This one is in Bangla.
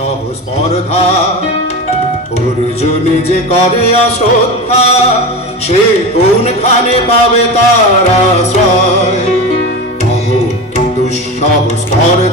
দুঃসহ স্পর্ধা অর্জুন যে করে অশ্রদ্ধা সে কোনখানে পাবে তার আশ্রয় দুঃসহ স্পর্ধা